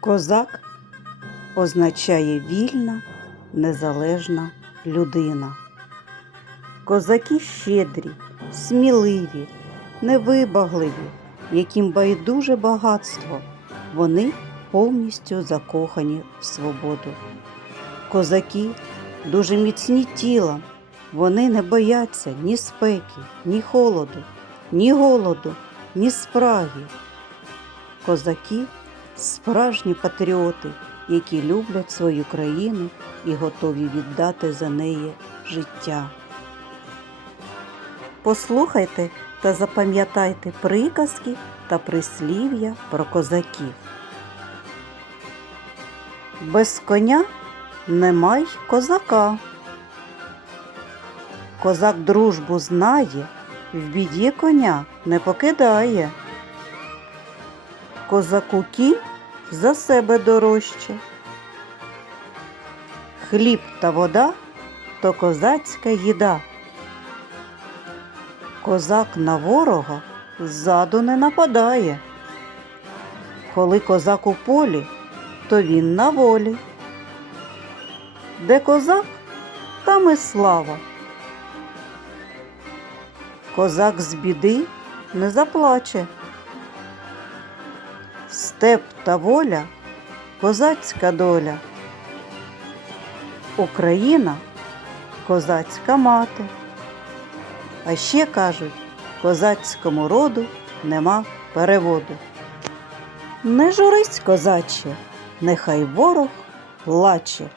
Козак означає вільна, незалежна людина. Козаки щедрі, сміливі, невибагливі, яким байдуже багатство, вони повністю закохані в свободу. Козаки дуже міцні тілом, вони не бояться ні спеки, ні холоду, ні голоду, ні спраги. Козаки справжні патріоти, які люблять свою країну і готові віддати за неї життя. Послухайте та запам'ятайте приказки та прислів'я про козаків. Без коня немай козака. Козак дружбу знає, в біді коня не покидає. Козаку кінь за себе дорожче. Хліб та вода то козацька їда. Козак на ворога ззаду не нападає. Коли козак у полі, то він на волі. Де козак, там і слава. Козак з біди не заплаче. Степ та воля козацька доля. Україна козацька мати. А ще кажуть, козацькому роду нема переводу. Не журись, козаче, нехай ворог плаче.